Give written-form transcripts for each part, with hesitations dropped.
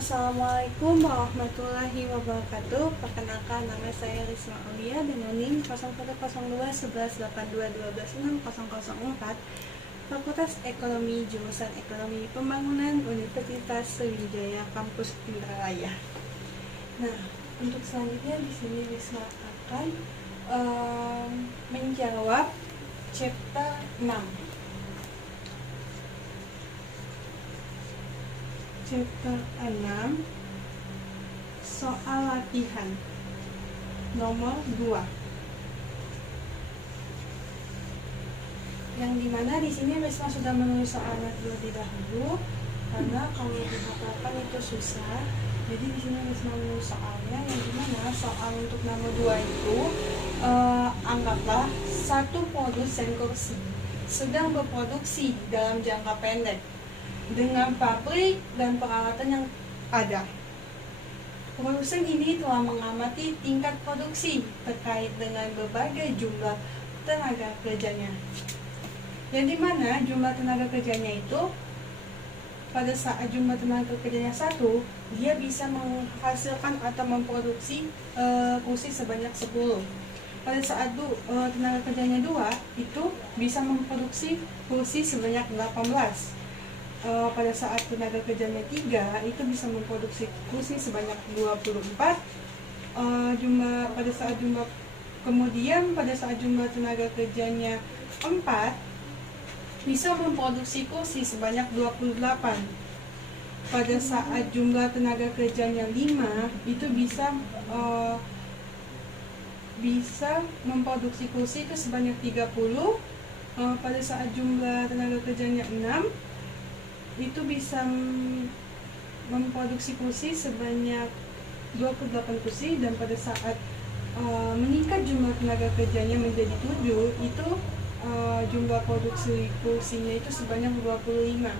Assalamualaikum warahmatullahi wabarakatuh. Perkenalkan, nama saya Risma Aulia dengan NIM 01021182126004, Fakultas Ekonomi, Jurusan Ekonomi Pembangunan, Universitas Sriwijaya, Kampus Indralaya. Nah, untuk selanjutnya di sini Risma akan menjawab chapter 6. Chapter 6, soal latihan nomor 2, yang dimana di sini Risma sudah menulis soalnya terlebih dahulu karena kalau dihafalkan itu susah. Jadi di sini Risma menulis soalnya, yang dimana soal untuk nomor 2 itu anggaplah satu produsen kursi sedang berproduksi dalam jangka pendek dengan pabrik dan peralatan yang ada. Produsen ini telah mengamati tingkat produksi terkait dengan berbagai jumlah tenaga kerjanya. Yang dimana jumlah tenaga kerjanya itu pada saat jumlah tenaga kerjanya 1, dia bisa menghasilkan atau memproduksi kursi sebanyak 10. Pada saat tenaga kerjanya 2, itu bisa memproduksi kursi sebanyak 18. Pada saat tenaga kerjanya 3 itu bisa memproduksi kursi sebanyak 24. Kemudian pada saat jumlah tenaga kerjanya 4 bisa memproduksi kursi sebanyak 28. Pada saat jumlah tenaga kerjanya 5 itu bisa memproduksi kursi itu sebanyak 30. Pada saat jumlah tenaga kerjanya 6 itu bisa memproduksi kursi sebanyak 28 kursi, dan pada saat meningkat jumlah tenaga kerjanya menjadi 7 itu jumlah produksi kursinya itu sebanyak 25.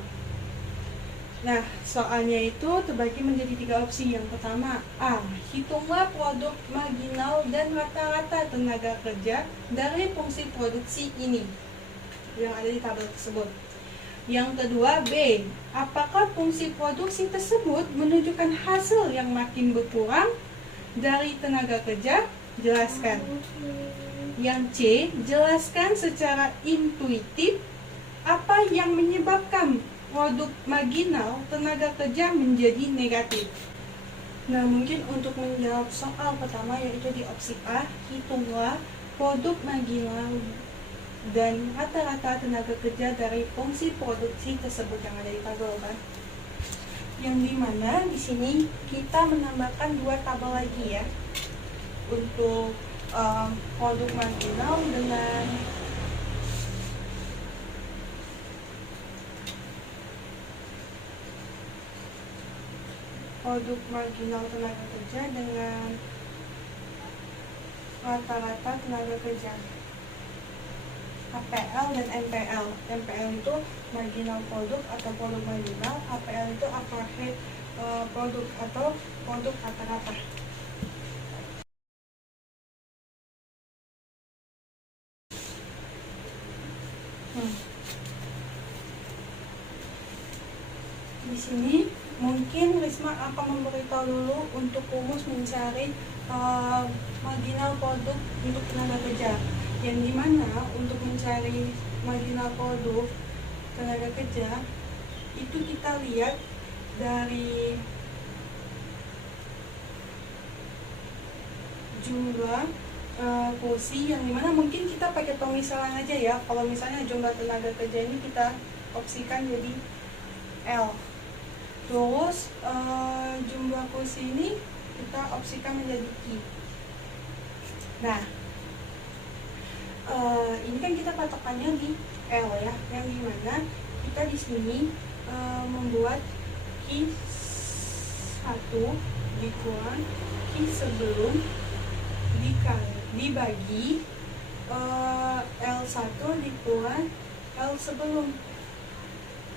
Nah, soalnya itu terbagi menjadi 3 opsi. Yang pertama, A. Hitunglah produk marginal dan rata-rata tenaga kerja dari fungsi produksi ini yang ada di tabel tersebut. Yang kedua, B. Apakah fungsi produksi tersebut menunjukkan hasil yang makin berkurang dari tenaga kerja? Jelaskan. Yang C. Jelaskan secara intuitif apa yang menyebabkan produk marginal tenaga kerja menjadi negatif. Nah, mungkin untuk menjawab soal pertama, yaitu di opsi A, hitunglah produk marginal dan rata-rata tenaga kerja dari fungsi produksi tersebut yang ada di tabel kan. Yang dimana di sini kita menambahkan 2 tabel lagi ya untuk produk marginal dengan produk marginal tenaga kerja dengan rata-rata tenaga kerja, APL dan MPL. MPL itu marginal produk atau produk marginal, APL itu overhead produk atau produk rata-rata. Di sini mungkin Risma akan memberitahu dulu untuk rumus mencari marginal produk untuk tenaga kerja, yang dimana untuk mencari marginal produk tenaga kerja itu kita lihat dari jumlah kursi, yang dimana mungkin kita pakai pemisalan aja ya. Kalau misalnya jumlah tenaga kerja ini kita opsikan jadi L, terus jumlah kursi ini kita opsikan menjadi Q. Nah, ini kan kita patokannya di L ya, yang dimana kita di sini membuat Q1 dikurang Q sebelum dibagi L1 dikurang L sebelum.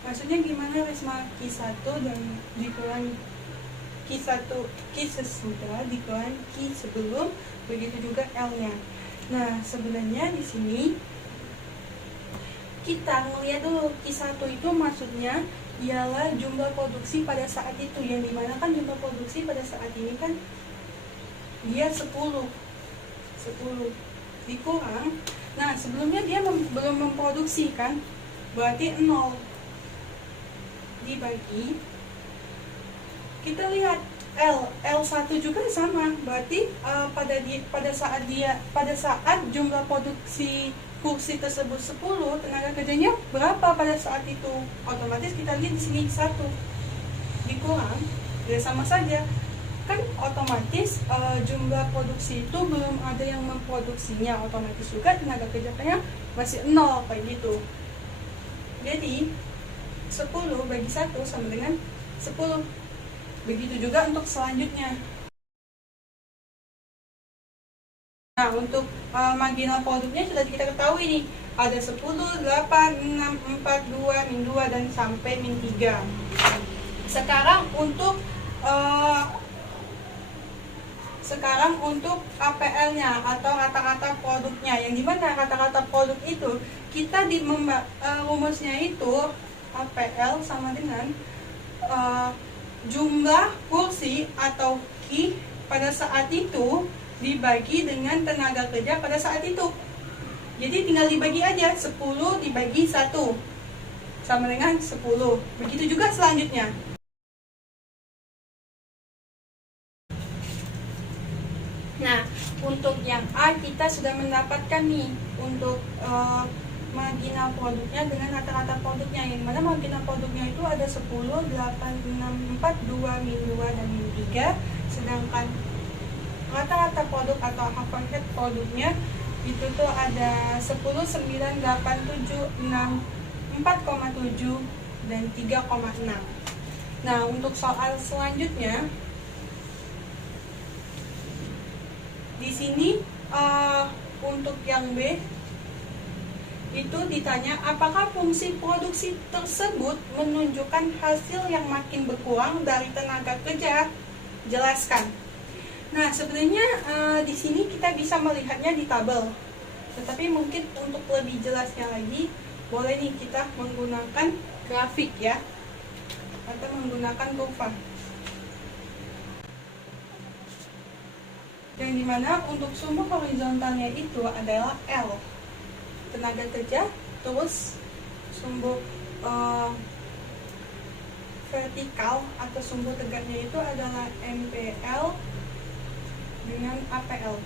Maksudnya gimana Risma? Q1 dan dikurang Q1, Q sesudah dikurang Q sebelum, begitu juga L-nya. Nah, sebenarnya di sini kita ngeliat dulu Q1 itu maksudnya ialah jumlah produksi pada saat itu, yang dimana kan jumlah produksi pada saat ini kan dia 10 dikurang, nah sebelumnya dia belum memproduksi kan, berarti 0 dibagi, kita lihat L1 juga sama, berarti pada saat jumlah produksi kursi tersebut 10, tenaga kerjanya berapa pada saat itu? Otomatis kita lihat di sini 1 dikurang, ya sama saja kan, otomatis jumlah produksi itu belum ada yang memproduksinya, otomatis juga tenaga kerjanya masih 0 kayak gitu. Jadi 10 bagi 1 sama dengan 10. Begitu juga untuk selanjutnya. Nah, untuk marginal produknya sudah kita ketahui nih, ada 10, 8, 6, 4, 2, min 2, dan sampai min 3. Sekarang untuk APL-nya atau rata-rata produknya, yang dimana rata-rata produk itu kita di rumusnya itu APL sama dengan jumlah kursi atau Q pada saat itu dibagi dengan tenaga kerja pada saat itu. Jadi tinggal dibagi aja, 10 dibagi 1 sama dengan 10. Begitu juga selanjutnya. Nah, untuk yang A kita sudah mendapatkan nih untuk marginal produknya dengan rata-rata produknya, yang mana marginal produknya itu ada 10, 8, 6, 4, 2, min 2, dan min 3. Sedangkan rata-rata produk atau average produknya itu tuh ada 10, 9, 8, 7, 6, 4,7, dan 3,6. Nah, untuk soal selanjutnya di sini untuk yang B itu ditanya apakah fungsi produksi tersebut menunjukkan hasil yang makin berkurang dari tenaga kerja. Jelaskan. Nah, sebenarnya di sini kita bisa melihatnya di tabel. Tetapi mungkin untuk lebih jelasnya lagi, boleh nih kita menggunakan grafik ya, atau menggunakan kurva. Yang dimana untuk sumbu horizontalnya itu adalah L, tenaga kerja, terus sumbu vertikal atau sumbu tegaknya itu adalah MPL dengan APL.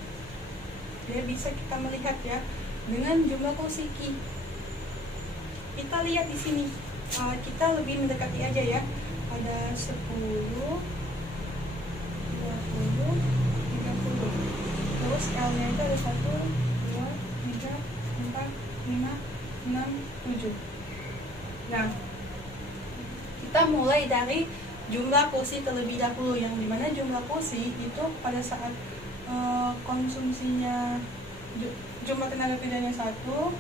Dia bisa kita melihat ya dengan jumlah kursi Q. Kita lihat di sini, kita lebih mendekati aja ya. Ada 10, 20, 30. Terus L-nya itu ada 1, 2, 3, 4, 5, 6, 7. Nah, kita mulai dari jumlah kursi terlebih dahulu, yang dimana jumlah kursi itu pada saat konsumsinya jumlah tenaga kerjanya 1,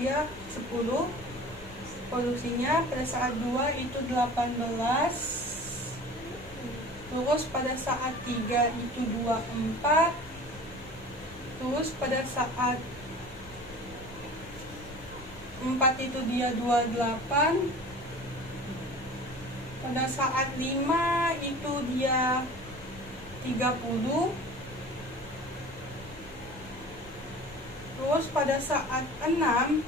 dia 10, produksinya pada saat 2 itu 18, terus pada saat 3 itu 24, terus pada saat 4 itu dia 28, pada saat 5 itu dia 30, terus pada saat 6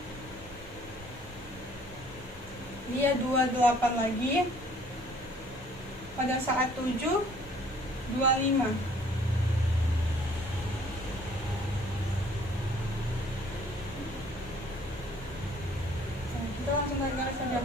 dia 28 lagi, pada saat 7 25. Nah, kita langsung tarik garis saja.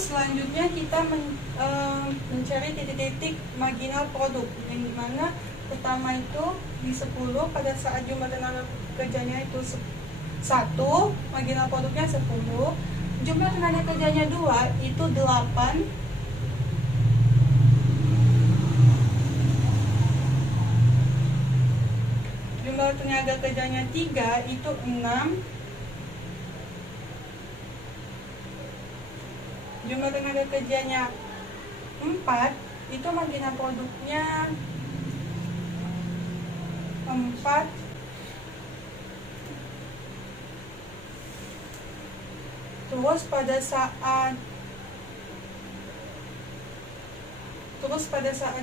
Selanjutnya kita mencari titik-titik marginal produk, yang dimana pertama itu di 10 pada saat jumlah tenaga kerjanya itu 1, marginal produknya 10, jumlah tenaga kerjanya 2 itu 8, jumlah tenaga kerjanya 3 itu 6, jumlah tenaga kerjanya 4, itu marginal produknya 4. Terus pada saat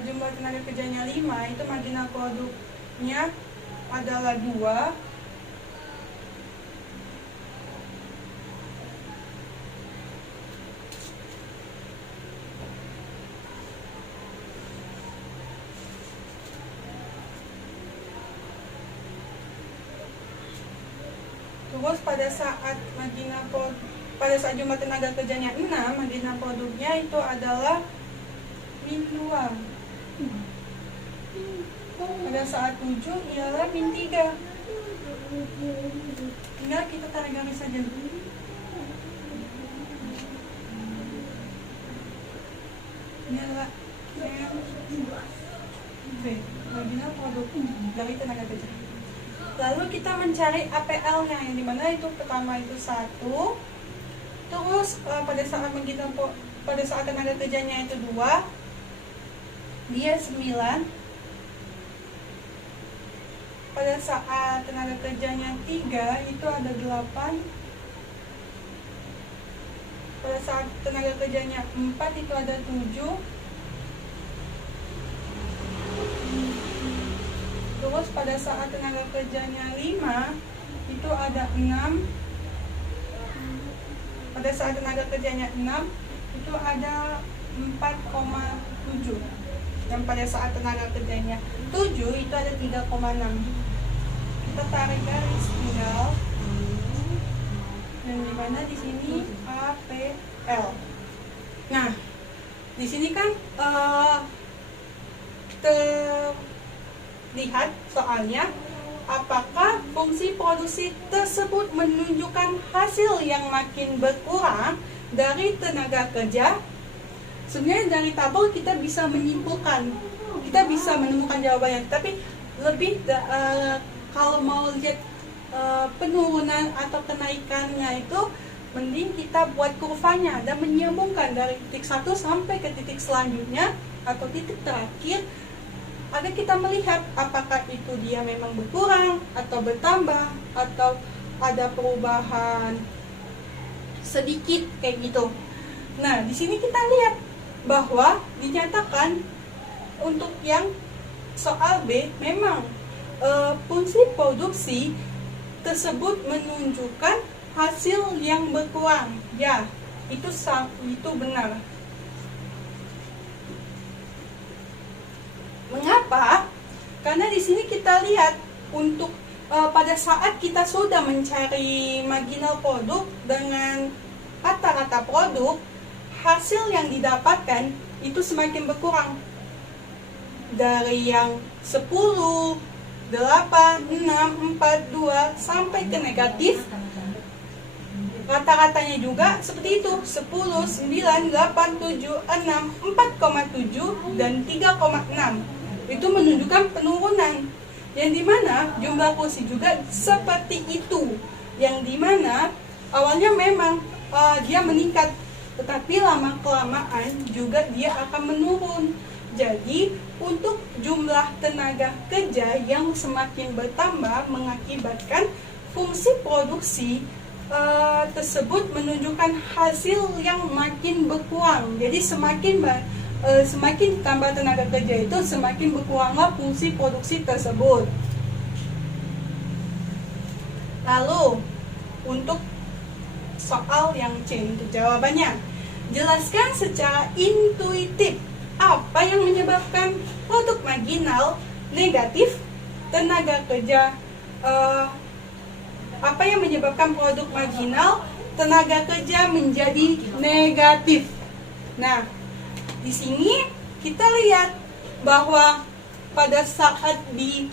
jumlah tenaga kerjanya 5, itu marginal produknya adalah 2. Terus pada saat jumlah tenaga kerjanya 6, marginal produknya itu adalah min 2. Pada saat 7 ialah min 3. Tinggal kita tarik garis saja. Inilah marginal produk dari tenaga kerja. Lalu kita mencari APL-nya, yang dimana itu pertama itu 1. Terus pada saat tenaga kerjanya itu 2, dia 9. Pada saat tenaga kerjanya 3, itu ada 8. Pada saat tenaga kerjanya 4, itu ada 7. Terus pada saat tenaga kerjanya 5, itu ada 6. Pada saat tenaga kerjanya 6, itu ada 4,7. Dan pada saat tenaga kerjanya 7, itu ada 3,6. Kita tarik garis tinggal. Dan dimana di sini APL. Nah, di sini kan terlihat soalnya, apakah fungsi produksi tersebut menunjukkan hasil yang makin berkurang dari tenaga kerja? Sebenarnya dari tabel kita bisa menyimpulkan, kita bisa menemukan jawabannya. Tapi lebih kalau mau lihat penurunan atau kenaikannya itu, mending kita buat kurvanya dan menyambungkan dari titik 1 sampai ke titik selanjutnya atau titik terakhir, agar kita melihat apakah itu dia memang berkurang atau bertambah atau ada perubahan sedikit kayak gitu. Nah, di sini kita lihat bahwa dinyatakan untuk yang soal B memang fungsi produksi tersebut menunjukkan hasil yang berkurang. Ya, itu benar. Mengapa? Karena di sini kita lihat untuk pada saat kita sudah mencari marginal produk dengan rata-rata produk, hasil yang didapatkan itu semakin berkurang. Dari yang 10, 8, 6, 4, 2 sampai ke negatif. Rata-ratanya juga seperti itu, 10, 9, 8, 7, 6, 4,7 dan 3,6. Itu menunjukkan penurunan, yang dimana jumlah kursi juga seperti itu, yang dimana awalnya memang dia meningkat, tetapi lama-kelamaan juga dia akan menurun. Jadi untuk jumlah tenaga kerja yang semakin bertambah mengakibatkan fungsi produksi tersebut menunjukkan hasil yang makin berkurang. Jadi semakin tambah tenaga kerja itu, semakin berkuranglah fungsi produksi tersebut. Lalu untuk soal yang C, untuk jawabannya, jelaskan secara intuitif apa yang menyebabkan produk marginal negatif tenaga kerja. Apa yang menyebabkan produk marginal tenaga kerja menjadi negatif? Nah, di sini kita lihat bahwa pada saat di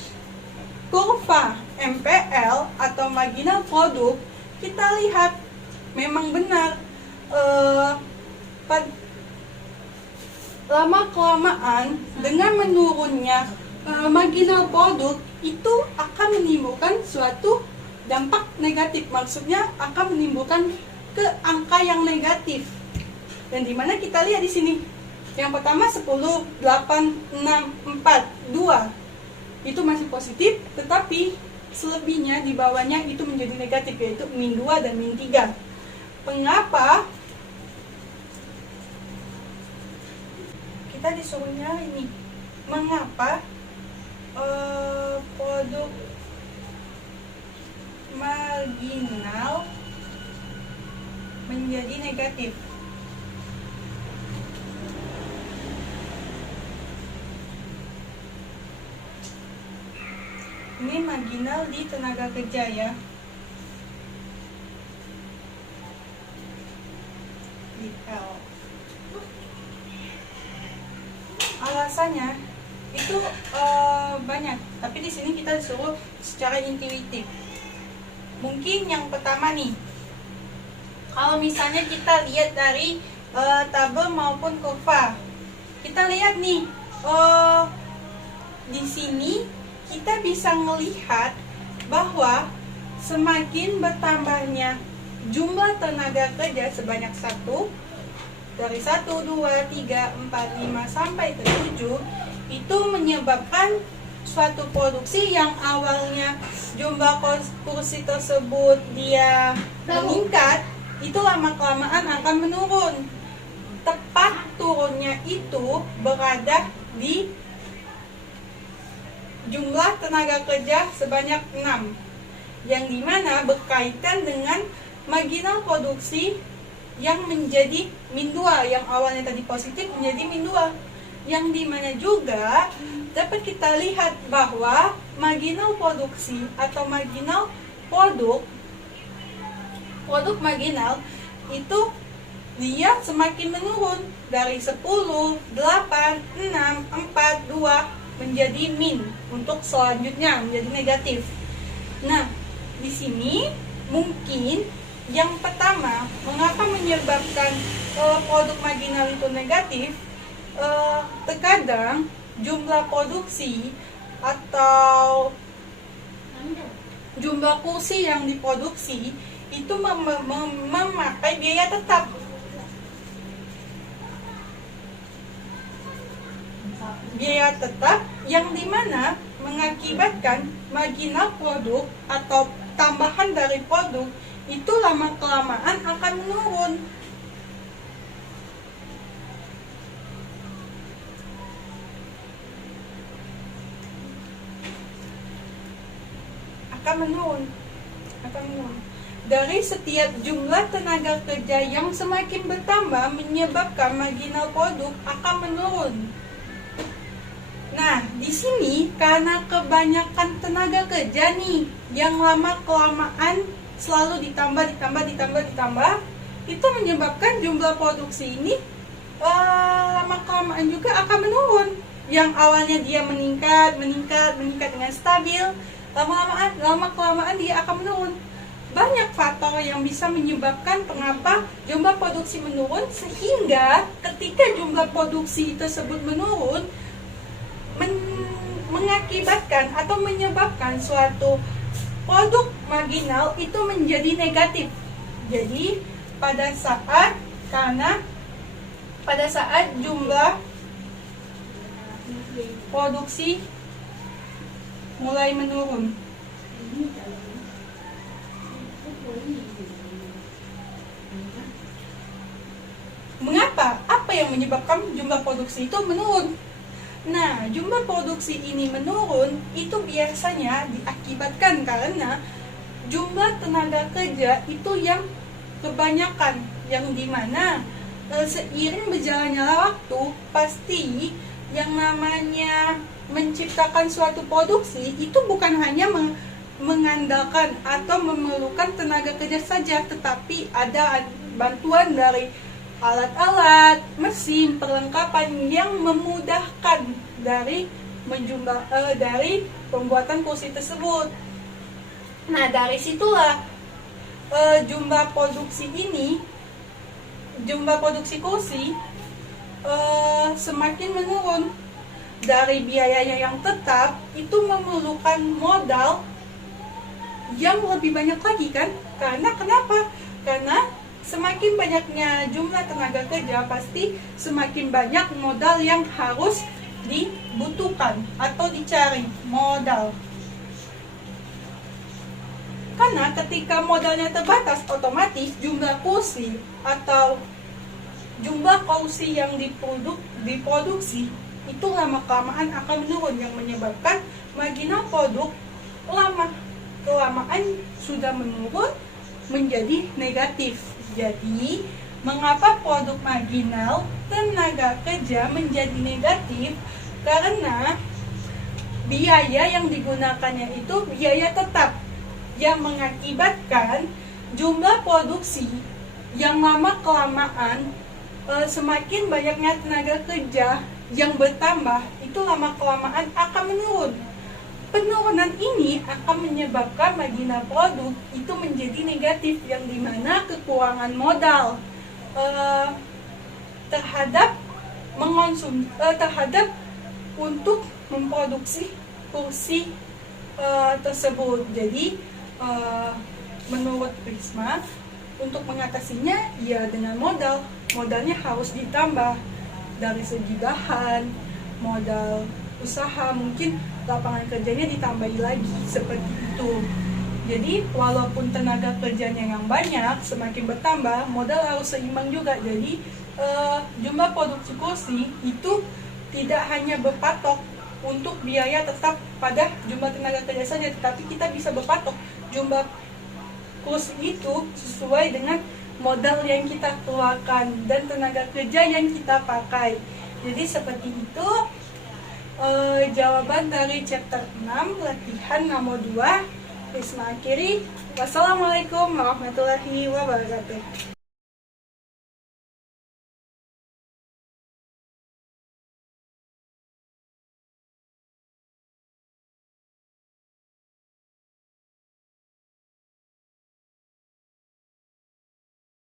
kurva MPL atau marginal produk, kita lihat memang benar lama-kelamaan dengan menurunnya marginal produk itu akan menimbulkan suatu dampak negatif. Maksudnya akan menimbulkan ke angka yang negatif. Dan dimana kita lihat di sini Yang pertama 10, 8, 6, 4, 2 itu masih positif, tetapi selebihnya di bawahnya itu menjadi negatif, yaitu min 2 dan min 3. Mengapa? Kita disuruh nyari nih, mengapa produk marginal menjadi negatif. Ini marginal di tenaga kerja ya. Di L. Alasannya itu banyak, tapi di sini kita disuruh secara intuitif. Mungkin yang pertama nih, kalau misalnya kita lihat dari tabel maupun kurva, kita lihat nih, di sini kita bisa melihat bahwa semakin bertambahnya jumlah tenaga kerja sebanyak 1, dari 1, 2, 3, 4, 5 sampai ke 7, itu menyebabkan suatu produksi yang awalnya jumlah kursi tersebut dia meningkat, itu lama-kelamaan akan menurun. Tepat turunnya itu berada di jumlah tenaga kerja sebanyak 6, yang dimana berkaitan dengan marginal produksi yang menjadi min 2, yang awalnya tadi positif menjadi min 2, yang dimana juga dapat kita lihat bahwa marginal produksi atau marginal produk marginal itu dia semakin menurun dari 10, 8, 6, 4, 2 menjadi min, untuk selanjutnya menjadi negatif. Nah, di sini mungkin yang pertama, mengapa menyebabkan produk marginal itu negatif? Terkadang jumlah produksi atau jumlah kursi yang diproduksi itu memakai biaya tetap. Biaya tetap yang dimana mengakibatkan marginal produk atau tambahan dari produk itu lama-kelamaan akan menurun. Akan menurun. Dari setiap jumlah tenaga kerja yang semakin bertambah menyebabkan marginal produk akan menurun. Nah, di sini karena kebanyakan tenaga kerja nih yang lama-kelamaan selalu ditambah, itu menyebabkan jumlah produksi ini lama-kelamaan juga akan menurun. Yang awalnya dia meningkat dengan stabil, lama-kelamaan dia akan menurun. Banyak faktor yang bisa menyebabkan mengapa jumlah produksi menurun, sehingga ketika jumlah produksi tersebut menurun, mengakibatkan atau menyebabkan suatu produk marginal itu menjadi negatif. Jadi pada saat jumlah produksi mulai menurun. Mengapa? Apa yang menyebabkan jumlah produksi itu menurun? Nah, jumlah produksi ini menurun itu biasanya diakibatkan karena jumlah tenaga kerja itu yang kebanyakan, yang dimana seiring berjalannya waktu pasti yang namanya menciptakan suatu produksi itu bukan hanya mengandalkan atau memerlukan tenaga kerja saja, tetapi ada bantuan dari alat-alat, mesin, perlengkapan yang memudahkan dari pembuatan kursi tersebut. Nah, dari situlah jumlah produksi kursi semakin menurun. Dari biayanya yang tetap itu memerlukan modal yang lebih banyak lagi kan? Karena kenapa? Karena semakin banyaknya jumlah tenaga kerja, pasti semakin banyak modal yang harus dibutuhkan atau dicari modal. Karena ketika modalnya terbatas, otomatis jumlah kursi atau jumlah kursi yang diproduksi itu lama-kelamaan akan menurun, yang menyebabkan marginal produk kelamaan sudah menurun menjadi negatif. Jadi, mengapa produk marginal tenaga kerja menjadi negatif? Karena biaya yang digunakannya itu biaya tetap, yang mengakibatkan jumlah produksi yang lama-kelamaan semakin banyaknya tenaga kerja yang bertambah, itu lama-kelamaan akan menurun. Penurunan ini akan menyebabkan marginal produk itu menjadi negatif, yang dimana kekurangan modal terhadap untuk memproduksi kursi tersebut. Jadi menurut Prisma, untuk mengatasinya ya dengan modalnya harus ditambah dari segi bahan, modal usaha, mungkin lapangan kerjanya ditambahi lagi, seperti itu. Jadi walaupun tenaga kerjanya yang banyak semakin bertambah, modal harus seimbang juga. Jadi jumlah produksi kursi itu tidak hanya berpatok untuk biaya tetap pada jumlah tenaga kerja saja, tetapi kita bisa berpatok jumlah kursi itu sesuai dengan modal yang kita keluarkan dan tenaga kerja yang kita pakai. Jadi seperti itu jawaban dari chapter 6 latihan nomor 2. Prisma akhiri. Wassalamualaikum warahmatullahi wabarakatuh.